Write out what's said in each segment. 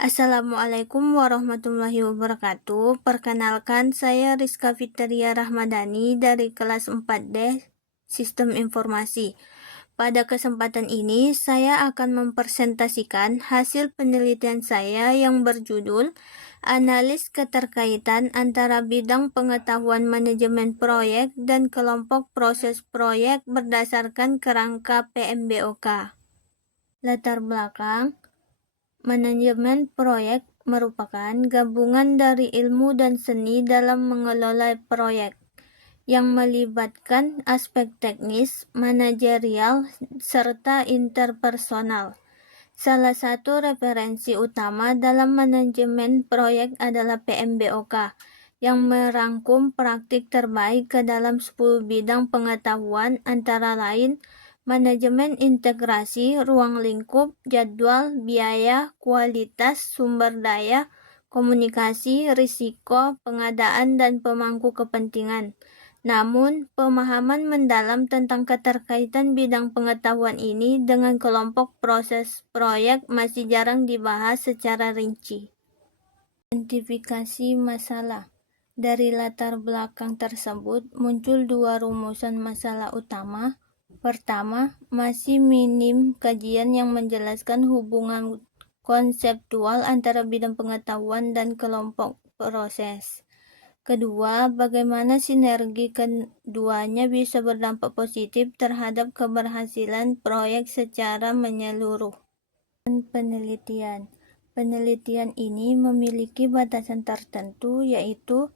Assalamualaikum warahmatullahi wabarakatuh. Perkenalkan, saya Rizka Fitria Rahmadani dari kelas 4D Sistem Informasi. Pada kesempatan ini, saya akan mempresentasikan hasil penelitian saya yang berjudul Analis Keterkaitan antara Bidang Pengetahuan Manajemen Proyek dan Kelompok Proses Proyek berdasarkan Kerangka PMBOK. Latar belakang. Manajemen proyek merupakan gabungan dari ilmu dan seni dalam mengelola proyek yang melibatkan aspek teknis, manajerial, serta interpersonal. Salah satu referensi utama dalam manajemen proyek adalah PMBOK, yang merangkum praktik terbaik ke dalam 10 bidang pengetahuan antara lain manajemen integrasi, ruang lingkup, jadwal, biaya, kualitas, sumber daya, komunikasi, risiko, pengadaan, dan pemangku kepentingan. Namun, pemahaman mendalam tentang keterkaitan bidang pengetahuan ini dengan kelompok proses proyek masih jarang dibahas secara rinci. Identifikasi masalah. Dari latar belakang tersebut muncul dua rumusan masalah utama. Pertama, masih minim kajian yang menjelaskan hubungan konseptual antara bidang pengetahuan dan kelompok proses. Kedua, bagaimana sinergi keduanya bisa berdampak positif terhadap keberhasilan proyek secara menyeluruh. Penelitian. Penelitian ini memiliki batasan tertentu, yaitu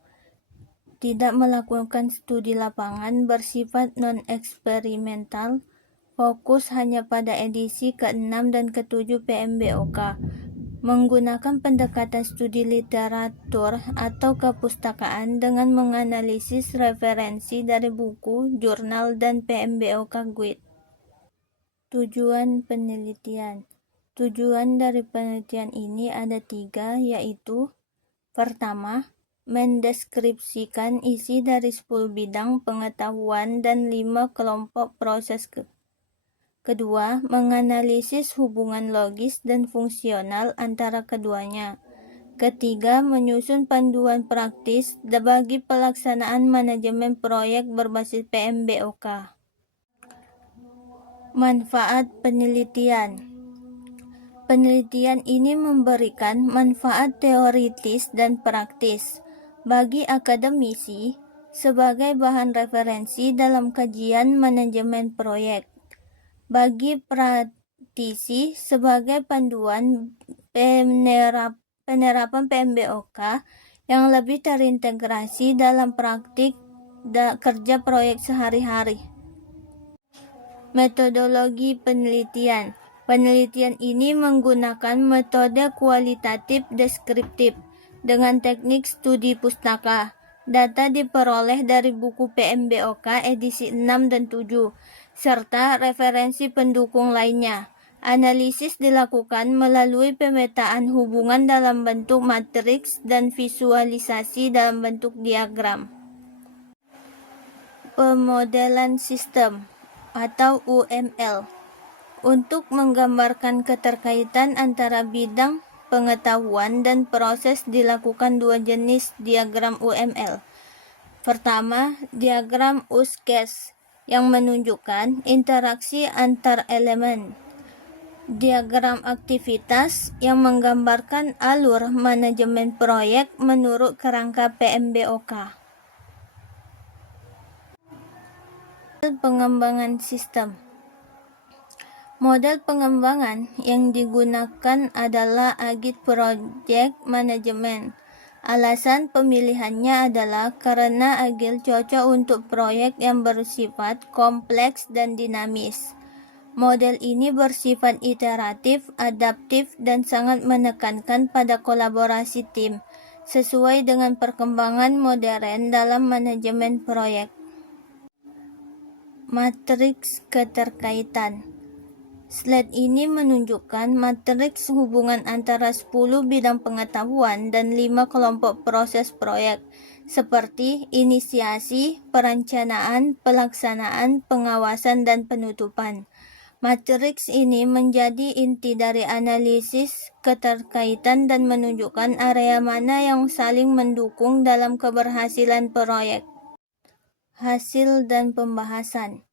tidak melakukan studi lapangan, bersifat non-eksperimental, fokus hanya pada edisi ke-6 dan ke-7 PMBOK, menggunakan pendekatan studi literatur atau kepustakaan dengan menganalisis referensi dari buku, jurnal, dan PMBOK Guide. Tujuan penelitian. Tujuan dari penelitian ini ada 3, yaitu pertama, mendeskripsikan isi dari 10 bidang pengetahuan dan 5 kelompok proses. Kedua, menganalisis hubungan logis dan fungsional antara keduanya. Ketiga, menyusun panduan praktis bagi pelaksanaan manajemen proyek berbasis PMBOK. Manfaat penelitian. Penelitian ini memberikan manfaat teoritis dan praktis bagi akademisi sebagai bahan referensi dalam kajian manajemen proyek, bagi praktisi sebagai panduan penerapan PMBOK yang lebih terintegrasi dalam praktik kerja proyek sehari-hari. Metodologi penelitian. Penelitian ini menggunakan metode kualitatif deskriptif dengan teknik studi pustaka. Data diperoleh dari buku PMBOK edisi 6 dan 7, serta referensi pendukung lainnya. Analisis dilakukan melalui pemetaan hubungan dalam bentuk matriks dan visualisasi dalam bentuk diagram. Pemodelan sistem atau UML. Untuk menggambarkan keterkaitan antara bidang pengetahuan dan proses dilakukan 2 jenis diagram UML. Pertama, diagram use case yang menunjukkan interaksi antar elemen. Diagram aktivitas yang menggambarkan alur manajemen proyek menurut kerangka PMBOK. Pengembangan sistem. Model pengembangan yang digunakan adalah Agile Project Management. Alasan pemilihannya adalah karena Agile cocok untuk proyek yang bersifat kompleks dan dinamis. Model ini bersifat iteratif, adaptif, dan sangat menekankan pada kolaborasi tim, sesuai dengan perkembangan modern dalam manajemen proyek. Matriks keterkaitan. Slide ini menunjukkan matriks hubungan antara 10 bidang pengetahuan dan 5 kelompok proses proyek, seperti inisiasi, perencanaan, pelaksanaan, pengawasan, dan penutupan. Matriks ini menjadi inti dari analisis keterkaitan dan menunjukkan area mana yang saling mendukung dalam keberhasilan proyek. Hasil dan pembahasan.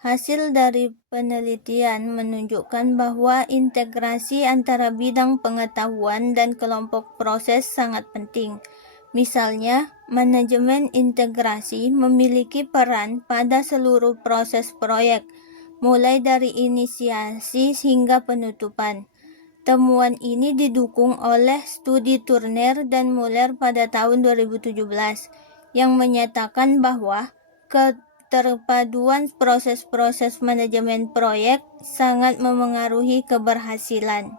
Hasil dari penelitian menunjukkan bahwa integrasi antara bidang pengetahuan dan kelompok proses sangat penting. Misalnya, manajemen integrasi memiliki peran pada seluruh proses proyek, mulai dari inisiasi hingga penutupan. Temuan ini didukung oleh studi Turner dan Muller pada tahun 2017 yang menyatakan bahwa keterpaduan proses-proses manajemen proyek sangat memengaruhi keberhasilan.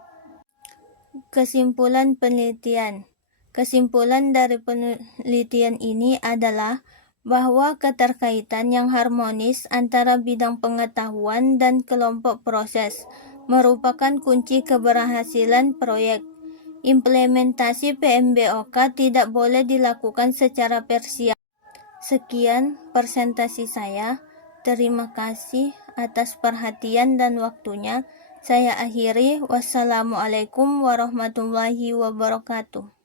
Kesimpulan penelitian. Kesimpulan dari penelitian ini adalah bahwa keterkaitan yang harmonis antara bidang pengetahuan dan kelompok proses merupakan kunci keberhasilan proyek. Implementasi PMBOK tidak boleh dilakukan secara parsial. Sekian presentasi saya. Terima kasih atas perhatian dan waktunya. Saya akhiri. Wassalamualaikum warahmatullahi wabarakatuh.